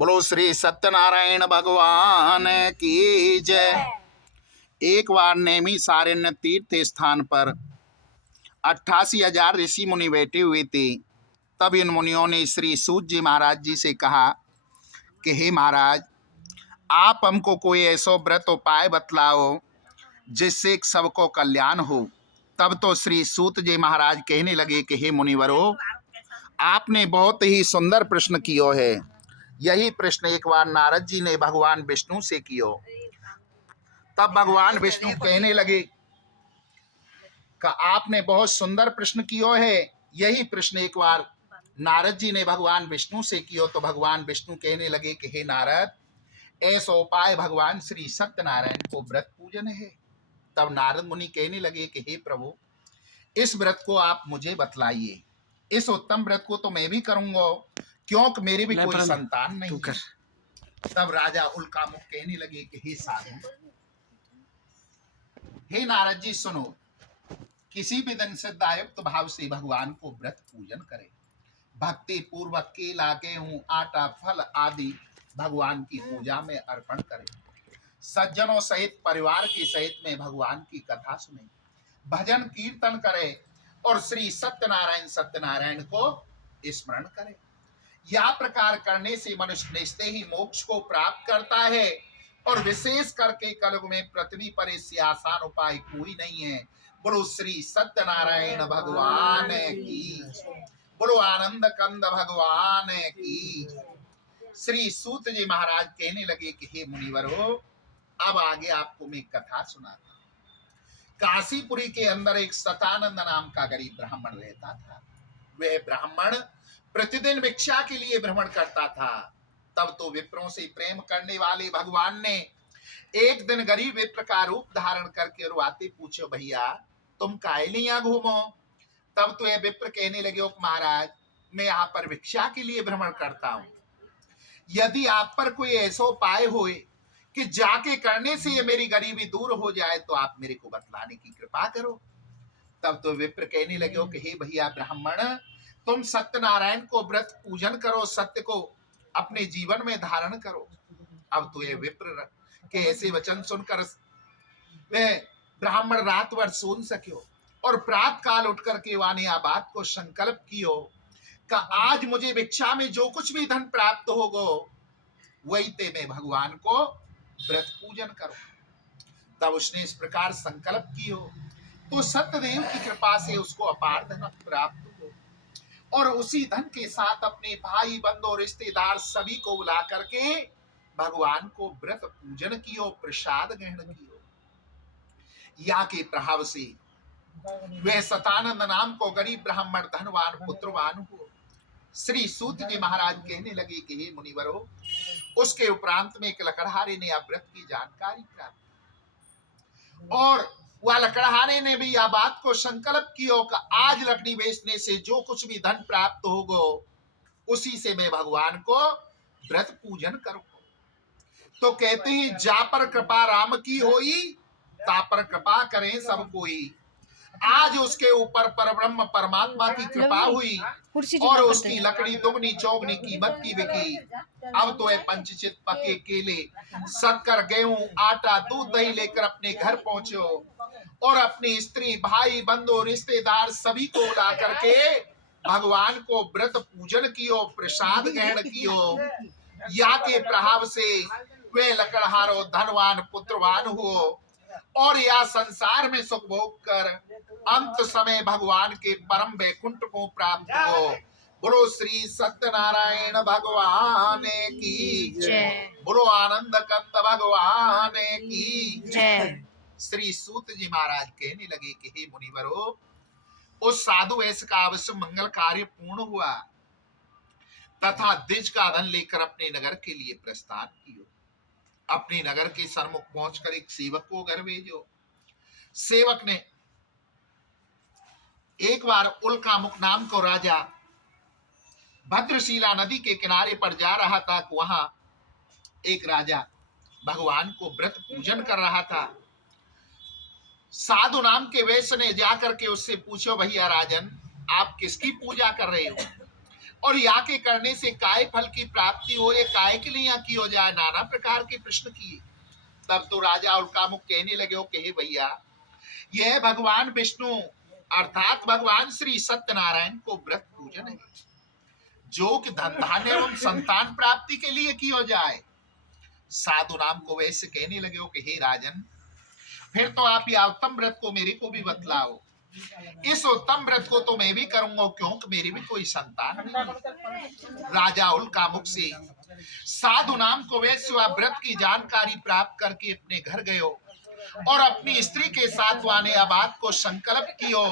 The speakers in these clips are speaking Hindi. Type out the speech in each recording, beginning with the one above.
बोलो श्री सत्यनारायण भगवान की जय। एक बार नेमी सारण्य तीर्थ स्थान पर 88,000 ऋषि मुनि बैठे हुए थे। तब इन मुनियों ने श्री सूत जी महाराज जी से कहा कि हे महाराज, आप हमको कोई ऐसा व्रत उपाय बतलाओ जिससे सबको कल्याण हो। तब तो श्री सूत जी महाराज कहने लगे कि हे मुनिवरो, आपने बहुत ही सुंदर प्रश्न कियो है। यही प्रश्न एक बार नारद जी ने भगवान विष्णु से कियो। तब भगवान विष्णु कहने लगे कि आपने बहुत सुंदर प्रश्न कियो है। यही प्रश्न एक बार नारद जी ने भगवान विष्णु से कियो। तो भगवान विष्णु कहने लगे कि हे नारद, ऐसा उपाय भगवान श्री सत्यनारायण को व्रत पूजन है। तब नारद मुनि कहने लगे कि हे प्रभु, इस व्रत को आप मुझे बतलाइए। इस उत्तम व्रत को तो मैं भी करूंगा, क्योंकि मेरी भी कोई संतान नहीं है। तब राजा उल्कामुख कहने लगे कि हे साधु, हे नारद जी सुनो, किसी भी दिन श्रद्धायुक्त भाव से भगवान को व्रत पूजन करें। भक्ति पूर्वक केला, गेहूं, आटा, फल आदि भगवान की पूजा में अर्पण करें। सज्जनों सहित, परिवार के सहित में भगवान की कथा सुने, भजन कीर्तन करें और श्री सत्यनारायण को स्मरण करें। यह प्रकार करने से मनुष्य निश्चय ही मोक्ष को प्राप्त करता है। और विशेष करके कलयुग में पृथ्वी पर इससे आसान उपाय कोई नहीं है। बोलो श्री सत्यनारायण भगवान की, बोलो आनंद कंद भगवान की। श्री सूत जी महाराज कहने लगे कि हे मुनिवरो, अब आगे आपको मैं कथा सुनाता। काशीपुरी के अंदर एक सतानंद नाम का गरीब ब्राह्मण रहता था। वह ब्राह्मण प्रतिदिन भिक्षा के लिए भ्रमण करता था। तब तो विप्रों से प्रेम करने वाले भगवान ने एक दिन गरीब विप्र का रूप धारण करके रुआते पूछो, भैया तुम काहे नहीं यहाँ घूमो? तब तो यह विप्र कहने लगे, महाराज मैं यहाँ पर भिक्षा के लिए भ्रमण करता हूँ। यदि आप पर कोई ऐसा उपाय होए कि जाके करने से ये मेरी गरीबी दूर हो जाए तो आप मेरे को बतलाने की कृपा करो। तब तो विप्र कहने लगे कि हे भैया ब्राह्मण, तुम सत्यनारायण को व्रत पूजन करो, सत्य को अपने जीवन में धारण करो। अब तो ये विप्र के ऐसे वचन सुनकर वह ब्राह्मण रात भर सो न सको और प्रात काल उठ करके वाने आ बात को संकल्प कियो कि आज मुझे भिक्षा में जो कुछ भी धन प्राप्त होगो वही ते मैं भगवान को व्रत पूजन करो। तब उसने इस प्रकार संकल्प कियो तो सत्यदेव की कृपा से उसको अपार धन प्राप्त हो और उसी धन के साथ अपने भाई बंधु रिश्तेदार सभी को बुला करके भगवान को व्रत पूजन कियो, प्रसाद ग्रहण कियो। या के प्रभाव से वह सतानंद नाम को गरीब ब्राह्मण धनवान पुत्रवान हो। श्री सूत जी महाराज कहने लगे कि हे मुनिवरो, उसके उपरांत में एक लकड़हारे ने व्रत की जानकारी प्राप्त और वह लकड़हारे ने भी यह बात को संकल्प किया कि आज लकड़ी बेचने से जो कुछ भी धन प्राप्त होगा उसी से मैं भगवान को व्रत पूजन करूंगा। तो कहते हैं जा पर कृपा राम की होई, ता पर कृपा करें सब कोई। आज उसके ऊपर परब्रह्म परमात्मा की कृपा हुई और उसकी लकड़ी दुगनी चौगनी कीमत की बिकी। अब तो है पंचचित पके केले, शक्कर, गेहूं, आटा, दूध, दही लेकर अपने घर पहुंचो और अपनी स्त्री, भाई, बंधु, रिश्तेदार सभी को ला करके भगवान को व्रत पूजन कियो, प्रसाद ग्रहण कियो। या के प्रभाव से वे लकड़हारो धनवान पुत्रवान हो और या संसार में सुख भोग कर अंत समय भगवान के परम वैकुंठ को प्राप्त हो। बोलो श्री सत्यनारायण भगवान की जय, बोलो आनंद कंद भगवान की जय। श्री सूत जी महाराज कहने लगे कि हे मुनिवरो, उस साधु ऐसे का अवश्य मंगल कार्य पूर्ण हुआ तथा द्विज का धन लेकर अपने नगर के लिए प्रस्थान किया। अपने नगर के सन्मुख पहुंचकर एक सेवक को घर भेजो। सेवक ने एक बार उल्कामुख नाम को राजा भद्रशिला नदी के किनारे पर जा रहा था। वहां एक राजा भगवान को व्रत पूजन कर रहा था। साधु नाम के वैश्य ने जाकर के उससे पूछो, भैया राजन आप किसकी पूजा कर रहे हो? और या के करने से काय फल की प्राप्ति हो, ये काय के लिए यहाँ की हो जाए, नाना प्रकार के प्रश्न किए। तब तो राजा और कामुक कहने लगे हो कि हे भैया, यह भगवान विष्णु अर्थात भगवान श्री सत्यनारायण को व्रत पूजन है, जो कि धन धान्य एवं संतान प्राप्ति के लिए की हो जाए। साधु नाम को वैसे कहने लगे हो कि हे राजन, फिर तो आप ये उत्तम व्रत को मेरे को भी बतलाओ। इस उत्तम व्रत को तो मैं भी करूंगा, क्योंकि मेरी भी कोई संतान नहीं। राजा उल कामुक से साधु नाम को वैसे व्रत की जानकारी प्राप्त करके अपने घर गए और अपनी स्त्री के साथ वाने बात को संकल्प कियो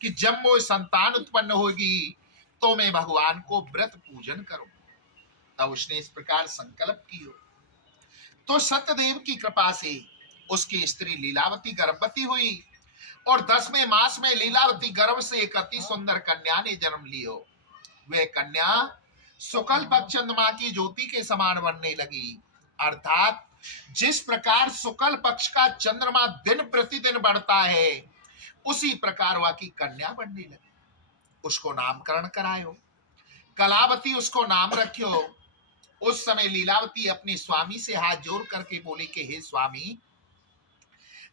कि जब वो संतान उत्पन्न होगी तो मैं भगवान को व्रत पूजन करूं। तब उसने इस प्रकार संकल्प कियो तो सत्यदेव की कृपा से उसकी स्त्री लीलावती गर्भवती हुई और 10वें मास में लीलावती गर्भ से एक अति सुंदर कन्या ने जन्म लियो। वह कन्या शुक्ल पक्ष चंद्रमा की ज्योति के समान बनने लगी, अर्थात जिस प्रकार शुक्ल पक्ष का चंद्रमा दिन प्रतिदिन बढ़ता है, उसी प्रकार वह की कन्या बनने लगी। उसको नामकरण करायो, कलावती उसको नाम रखियो। उस समय लीलावती अपने स्वामी से हाथ जोड़ करके बोली कि हे स्वामी,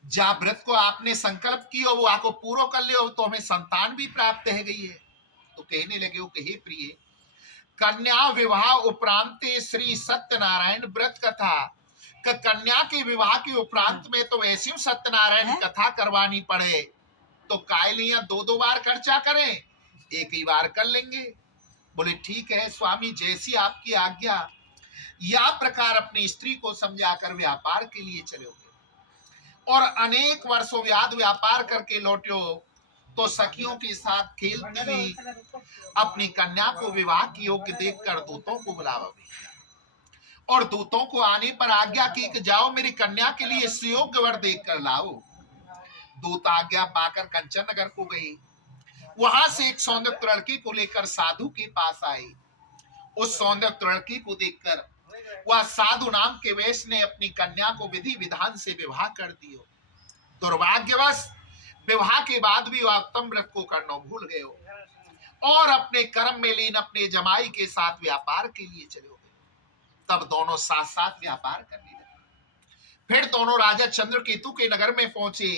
जा व्रत को आपने संकल्प किया वो आपको पूरा कर लियो, तो हमें संतान भी प्राप्त है गई है। तो कहने लगे हो कि हे प्रिय, कन्या विवाह उपरांत श्री सत्यनारायण व्रत कथा, कन्या के विवाह के उपरांत में तो ऐसी सत्यनारायण कथा करवानी पड़े तो काय लिया 2-2 बार खर्चा करें, एक ही बार कर लेंगे। बोले ठीक है स्वामी, जैसी आपकी आज्ञा। या प्रकार अपनी स्त्री को समझाकर व्यापार के लिए चले गए और अनेक वर्षों व्याध व्यापार करके लौटे तो सखियों के साथ खेलती हुई अपनी कन्या को विवाह की योग्य देखकर दूतों को बुलावा भेजा और दूतों को आने पर आज्ञा की कि जाओ मेरी कन्या के लिए सुयोग्य वर देख कर लाओ। दूत आज्ञा पाकर कंचन नगर को गए। वहां से एक सौंदर्य लड़की को लेकर साधु के पास आए। उस सौंदर्य लड़की को देखकर वह साधु नाम के वेश ने अपनी कन्या को विधि विधान से विवाह कर दियो। दुर्भाग्यवश विवाह के बाद भी वह उत्तम व्रत को करना भूल गए और अपने कर्म में लीन अपने जमाई के साथ व्यापार के लिए चले गए। तब दोनों साथ साथ व्यापार करने लगे। फिर दोनों राजा चंद्रकेतु के नगर में पहुंचे।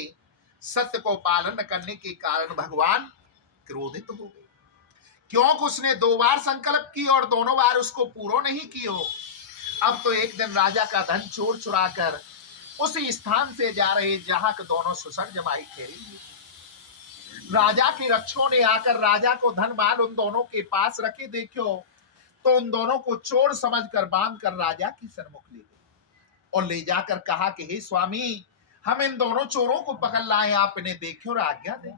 सत्य को पालन करने के कारण भगवान क्रोधित हो गए, क्योंकि उसने 2 बार संकल्प की और दोनों बार उसको पूरा नहीं किया। अब तो एक दिन राजा का धन चोर चुरा कर उसी स्थान से जा रहे जहां के दोनों सुसर जमाई ठहरी। राजा के रक्षकों ने आकर राजा को धन माल उन दोनों के पास रखे देखो तो उन दोनों को चोर समझकर बांध कर राजा की सन्मुख ले गए और ले जाकर कहा कि हे स्वामी, हम इन दोनों चोरों को पकड़ लाए, आप इन्हें देखें और आज्ञा दें।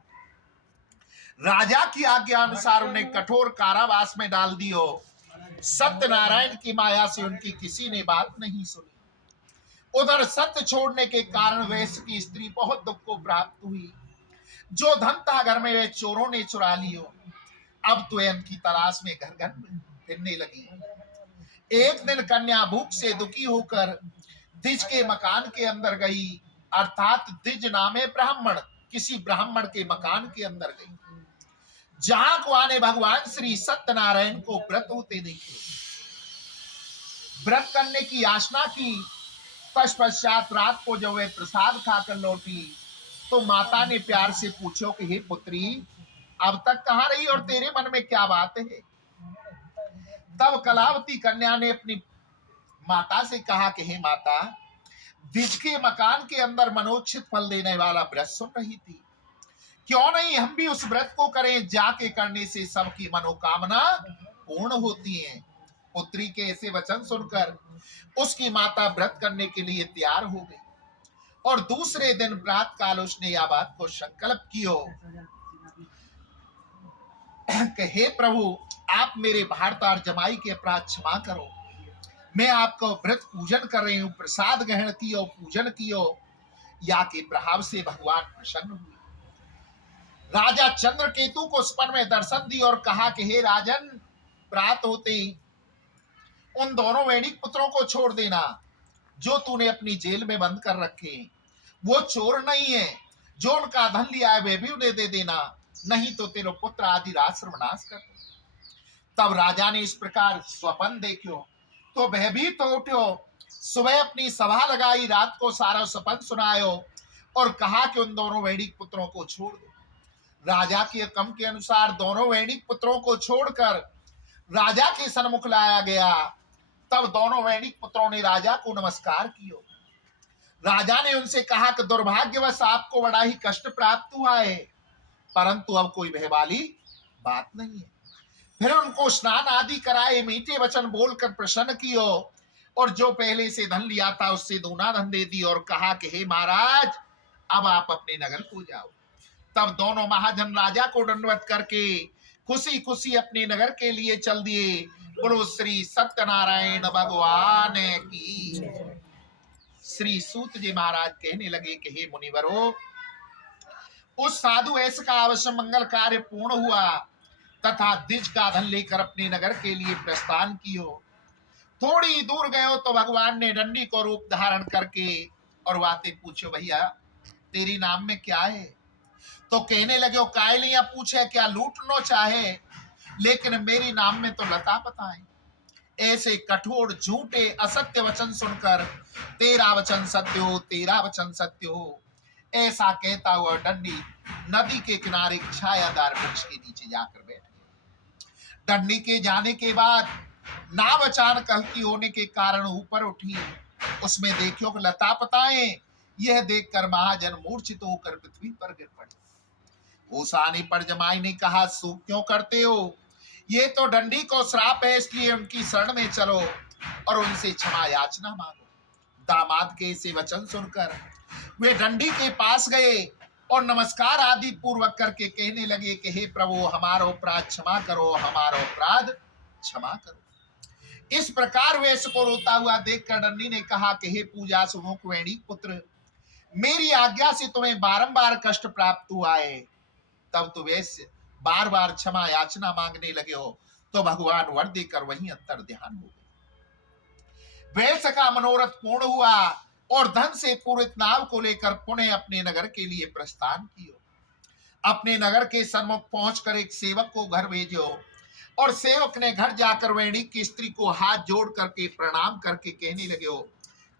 राजा की आज्ञा अनुसार उन्हें कठोर कारावास में डाल दियो। सत्यनारायण की माया से उनकी किसी ने बात नहीं सुनी। उधर सत्य छोड़ने के कारण वैश्य की स्त्री बहुत दुख को प्राप्त हुई। जो धन था घर में वे चोरों ने चुरा लियो। अब तो इनकी तलाश में घर घर फिरने लगी। एक दिन कन्या भूख से दुखी होकर द्विज के मकान के अंदर गई, अर्थात द्विज नामे ब्राह्मण किसी ब्राह्मण के मकान के अंदर गई, जहां को आने भगवान श्री सत्यनारायण को व्रत होते देखे। व्रत करने की याचना की। पश्चात रात को जब वे प्रसाद खाकर लौटी तो माता ने प्यार से पूछो कि हे पुत्री, अब तक कहां रही और तेरे मन में क्या बात है। तब कलावती कन्या ने अपनी माता से कहा कि हे माता, द्विज के मकान के अंदर मनोचित फल देने वाला व्रत सुन रही थी, क्यों नहीं हम भी उस व्रत को करें, जाके करने से सबकी मनोकामना पूर्ण होती है। पुत्री के ऐसे वचन सुनकर उसकी माता व्रत करने के लिए तैयार हो गई और दूसरे दिन प्रातः काल उसने यह बात को संकल्प किया कि हे प्रभु, आप मेरे भारतार जमाई के अपराध क्षमा करो। मैं आपका व्रत पूजन कर रही हूँ, प्रसाद ग्रहण कियो, पूजन कियो। या के प्रभाव से भगवान प्रसन्न हुए। राजा चंद्रकेतु को स्वप्न में दर्शन दी और कहा कि हे राजन, प्रात होते ही उन दोनों वैदिक पुत्रों को छोड़ देना जो तूने अपनी जेल में बंद कर रखे। वो चोर नहीं है, जो उनका धन लिया है वे भी उन्हें दे देना, नहीं तो तेरे पुत्र आदि राज सर्वनाश कर। तब राजा ने इस प्रकार स्वप्न देखो तो भयभीत हो उठ्यो। सुबह अपनी सभा लगाई, रात को सारा स्वप्न सुनायो और कहा कि उन दोनों वैदिक पुत्रों को छोड़ दो। राजा के हुक्म के अनुसार दोनों वैदिक पुत्रों को छोड़कर राजा के सन्मुख लाया गया। तब दोनों वैदिक पुत्रों ने राजा को नमस्कार किया। राजा ने उनसे कहा कि दुर्भाग्यवश आपको बड़ा ही कष्ट प्राप्त हुआ है, परंतु अब कोई भय वाली बात नहीं है। फिर उनको स्नान आदि कराए, मीठे वचन बोलकर प्रसन्न कियो और जो पहले से धन लिया था उससे दूना धन दे दी और कहा कि हे महाराज, अब आप अपने नगर को जाओ। तब दोनों महाजन राजा को दंडवत करके खुशी खुशी अपने नगर के लिए चल दिए। बोलो श्री सत्यनारायण भगवान की। श्री सूत जी महाराज कहने लगे कि हे मुनिवरों, उस साधु ऐसे का अवश्य मंगल कार्य पूर्ण हुआ तथा द्विज का धन लेकर अपने नगर के लिए प्रस्थान कियो। थोड़ी दूर गयो तो भगवान ने दंडी को रूप धारण करके और बातें पूछो, भैया तेरी नाम में क्या है? तो कहने लगे, कायलिया पूछे क्या लूटनो चाहे, लेकिन मेरी नाम में तो लता पता है। ऐसे कठोर झूठे असत्य वचन सुनकर तेरा वचन सत्य हो, तेरा वचन सत्य हो, ऐसा कहता हुआ दंडी नदी के किनारे छायादार वृक्ष के नीचे जाकर बैठ गए। दंडी के जाने के बाद नाव अचानक हल्की होने के कारण ऊपर उठी। उसमें देखियो कि लता पताएं। यह देखकर महाजन मूर्छित होकर पृथ्वी पर गिर पड़े। होश आने पर जमाई ने कहा, सूख क्यों करते हो? ये तो दंडी को श्राप है, इसलिए उनकी शरण में चलो और उनसे क्षमा याचना मांगो। दामाद के ऐसे वचन सुनकर वे दंडी के पास गए और नमस्कार आदि पूर्वक करके कहने लगे कि हे प्रभु, हमारा अपराध क्षमा करो, हमारा अपराध क्षमा करो। इस प्रकार वैश्य को रोता हुआ देखकर दंडी ने कहा कि हे पूजा सुमुख वैदिक पुत्र, मेरी आज्ञा से तुम्हें बारंबार कष्ट प्राप्त हुआ है, तब तो वैश्य बार बार क्षमा याचना मांगने लगे हो, तो भगवान वर देकर वहीं अंतर ध्यान हो गए। वैश्य का मनोरथ पूर्ण हुआ और धन से पूरित नाव को लेकर पुनः अपने नगर के लिए प्रस्थान कियो। अपने नगर के सन्मुख पहुंचकर एक सेवक को घर भेजो और सेवक ने घर जाकर वैदिक की स्त्री को हाथ जोड़ करके प्रणाम करके कहने लगे हो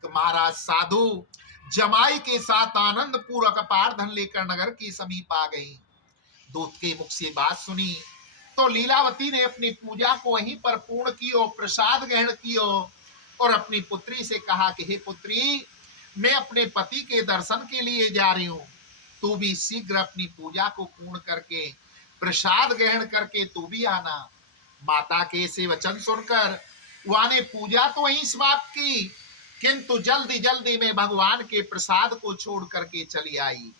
कि महाराज, साधु जमाई के साथ आनंद पूर्वक अपार धन लेकर नगर के समीप आ गई। दूत के मुख से बात सुनी तो लीलावती ने अपनी पूजा को वहीं पर पूर्ण कियो, प्रसाद ग्रहण कियो और अपनी पुत्री से कहा कि हे पुत्री, मैं अपने पति के दर्शन के लिए जा रही हूँ, तू भी शीघ्र अपनी पूजा को पूर्ण करके प्रसाद ग्रहण करके तू भी आना। माता के ऐसे वचन सुनकर वह ने पूजा तो वहीं समाप्त की, किंतु जल्दी जल्दी में भगवान के प्रसाद को छोड़ करके चली आई।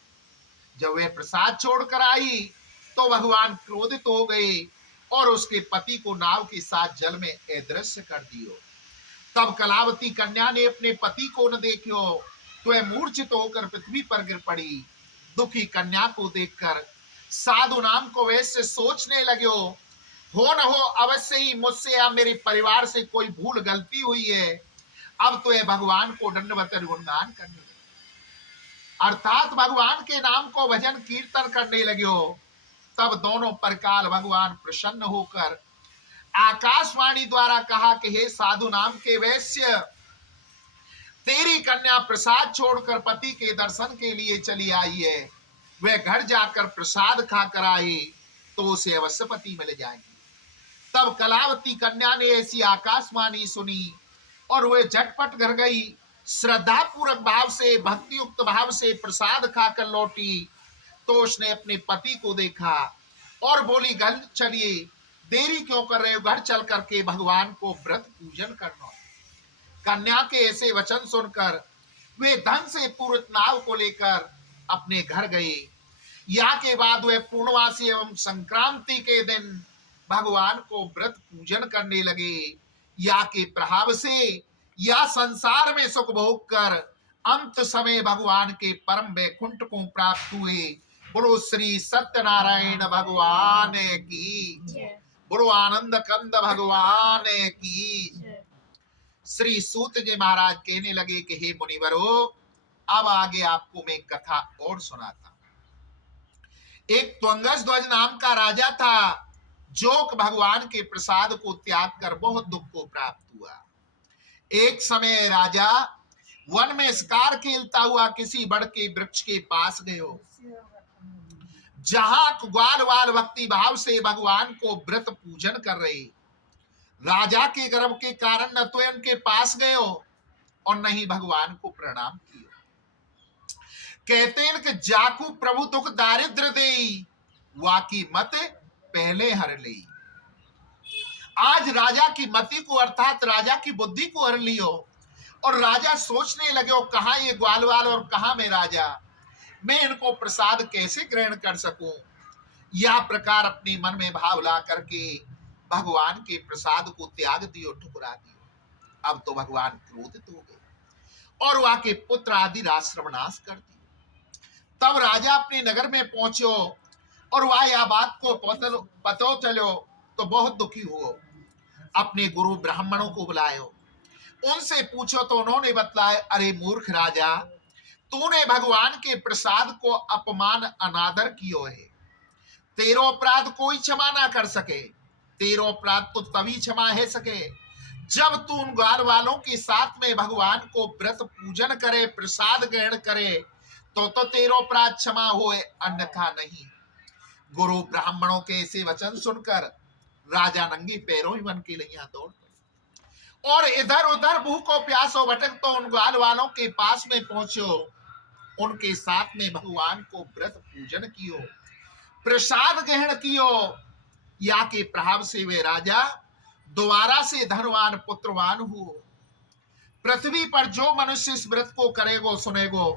जब वह प्रसाद छोड़कर आई तो भगवान क्रोधित हो गए और उसके पति को नाव के साथ जल में अदृश्य कर दियो। तब कलावती कन्या ने अपने पति को न देखो तो वह मूर्छित होकर पृथ्वी पर गिर पड़ी। दुखी कन्या को देखकर साधु नाम को वैसे सोचने लगे, हो न हो अवश्य ही मुझसे या मेरे परिवार से कोई भूल गलती हुई है, अब तो यह भगवान को दंडवत गुणगान करने लगे, अर्थात भगवान के नाम को भजन कीर्तन करने लगे। तब दोनों परकाल भगवान प्रसन्न होकर आकाशवाणी द्वारा कहा कि हे साधु नाम के वैश्य, तेरी कन्या प्रसाद छोड़कर पति के दर्शन के लिए चली आई है। वह घर जाकर प्रसाद खाकर आई तो उसे अवश्य पति मिल जाएगी। तब कलावती कन्या ने ऐसी आकाशवाणी सुनी और वह झटपट घर गई। श्रद्धा पूर्वक भाव से, भक्ति युक्त भाव से प्रसाद खाकर लौटी तो उसने अपने पति को देखा और बोली, घर चलिए, देरी क्यों कर रहे हो, घर चल करके भगवान को व्रत पूजन करना। कन्या के ऐसे वचन सुनकर वे धन से पूरित नाव को लेकर अपने घर गए। या के बाद वे पूर्णवासी एवं संक्रांति के दिन भगवान को व्रत पूजन करने लगे। या के प्रभाव से या संसार में सुख भोग कर अंत समय भगवान के परम वैकुंठ को प्राप्त हुए। बोलो श्री सत्यनारायण भगवान की, बोलो आनंद कंद भगवान की। श्री सूत जी महाराज कहने लगे कि हे मुनिवरो, अब आगे आपको मैं कथा और सुनाता। एक त्वंगस ध्वज नाम का राजा था। जोक भगवान के प्रसाद को त्याग कर बहुत दुख को प्राप्त हुआ। एक समय राजा वन में शिकार खेलता हुआ किसी बड़ के वृक्ष के पास गयो, जहां ग्वाल वाल भक्ति भाव से भगवान को व्रत पूजन कर रहे। राजा के गर्व के कारण न तो उनके पास गयो और न ही भगवान को प्रणाम किया। कहते हैं कि जाकू प्रभु दुख दारिद्र दे, वाकी मत पहले हर ले। आज राजा की मति को अर्थात राजा की बुद्धि को हर लियो और राजा सोचने लगे हो कहां ये ग्वाल वाल और कहां मैं राजा, मैं इनको प्रसाद कैसे ग्रहण कर सकूं। यह प्रकार अपने मन में भाव ला करके भगवान के प्रसाद को त्याग दियो, ठुकरा दियो। अब तो भगवान क्रोधित हो गए और वहां के पुत्र आदि राजश्रवनाश कर दिए। तब राजा अपने नगर में पहुंचो और वह यह बात को पतो चलो तो बहुत दुखी हुओ। अपने गुरु ब्राह्मणों को बुलायो, उनसे पूछो तो उन्होंने बतलाया, अरे मूर्ख राजा, तूने भगवान के प्रसाद को अपमान अनादर कियो है। तेरो अपराध कोई क्षमा ना कर सके। तेरो अपराध तो तभी क्षमा है सके जब तू उन ग्वाल वालों के साथ में भगवान को व्रत पूजन करे, प्रसाद ग्रहण करे, तो तेरो अपराध क्षमा होए, अन्यथा नहीं। गुरु ब्राह्मणों के ऐसे वचन सुनकर राजा नंगे पैरों ही वन के लिए दौड़ पड़े और इधर उधर भूखो प्यासो भटक तो उन ग्वाल वालों के पास में पहुंचो, उनके साथ में भगवान को व्रत पूजन कियो, प्रसाद ग्रहण कियो। या के प्रभाव से वे राजा दोबारा से धनवान पुत्रवान हुओ। पृथ्वी पर जो मनुष्य इस व्रत को करेगो सुनेगो